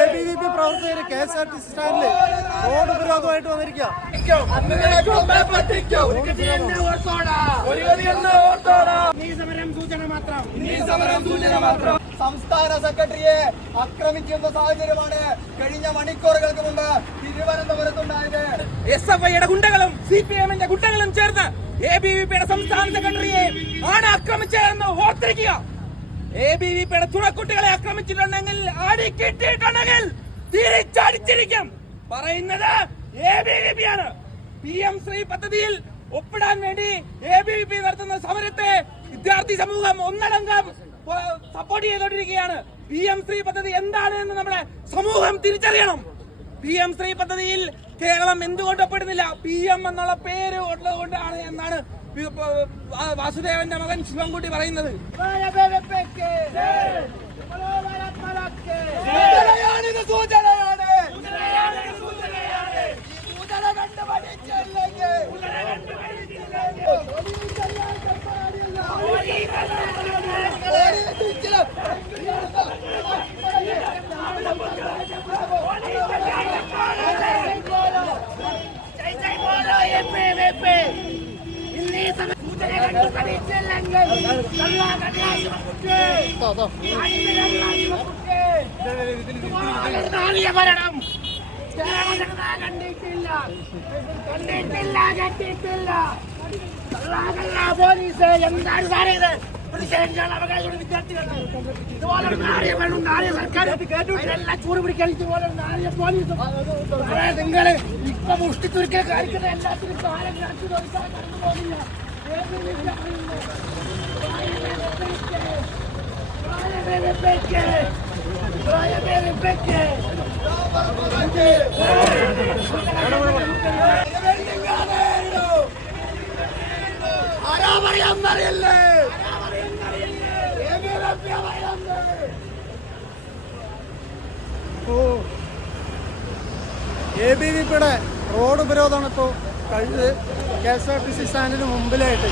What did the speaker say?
ABVP പ്രവർത്തകര് KSRTC സ്റ്റാൻഡില് road ഉപരോധമായിട്ട് വന്നിരിക്കുക. സംസ്ഥാന സെക്രട്ടറിയെ ആക്രമിക്കുന്ന സാഹചര്യമാണ് കഴിഞ്ഞ മണിക്കൂറുകൾക്ക് മുമ്പ് തിരുവനന്തപുരത്തുണ്ടായത്. SFIയുടെ ഗുണ്ടകളും CPM-ന്റെ ഗുണ്ടകളും ചേർന്ന് ABVPയുടെ സംസ്ഥാന സെക്രട്ടറിയെ ആണ് ആക്രമിച്ചതെന്ന് ഓർത്തിരിക്കുക. ABVPയുടെ ചുണക്കുട്ടികളെ ആക്രമിച്ചിട്ടുണ്ടെങ്കിൽ അടിക്കിട്ടിട്ടുണ്ടെങ്കിൽ തിരിച്ചടിച്ചിരിക്കും. പറയുന്നത് ABVP ആണ്. PM ശ്രീ പദ്ധതിയിൽ ഒപ്പിടാൻ വേണ്ടി ABVP നടത്തുന്ന സമരത്തെ വിദ്യാർത്ഥി സമൂഹം ഒന്നടങ്കം സപ്പോർട്ട് ചെയ്തുകൊണ്ടിരിക്കുകയാണ്. PM ശ്രീ പദ്ധതി എന്താണ് എന്ന് നമ്മുടെ സമൂഹം തിരിച്ചറിയണം. PM ശ്രീ പദ്ധതിയിൽ കേരളം എന്തുകൊണ്ട് ഒപ്പിടുന്നില്ല? PM എന്നുള്ള പേര് ഉള്ളതുകൊണ്ടാണ് എന്നാണ് വാസുദേവന്റെ മകൻ ശിവൻകുട്ടി പറയുന്നത്. പോലീസ് എന്താണ് സാറേത്? പ്രതിഷേധിക്കാനുള്ള അവകാശമുള്ള വിദ്യാർത്ഥികൾക്ക് ഇതുപോലെ സർക്കാർ ചൂട് പിടിക്കാൻ ഇതുപോലെ പോലീസ് നിങ്ങൾ ഇപ്പൊ മുഷ്ടിത്തുരുക്കെ കാണിക്കുന്ന എല്ലാത്തിനും കാലം കാണിച്ചു നോക്കാൻ കടന്നു പോകില്ല. ABVPയുടെ റോഡ് ഉപരോധമാണ് ഇപ്പോൾ കഴിഞ്ഞത് KSRTC സ്റ്റാൻഡിന് മുമ്പിലായിട്ട്.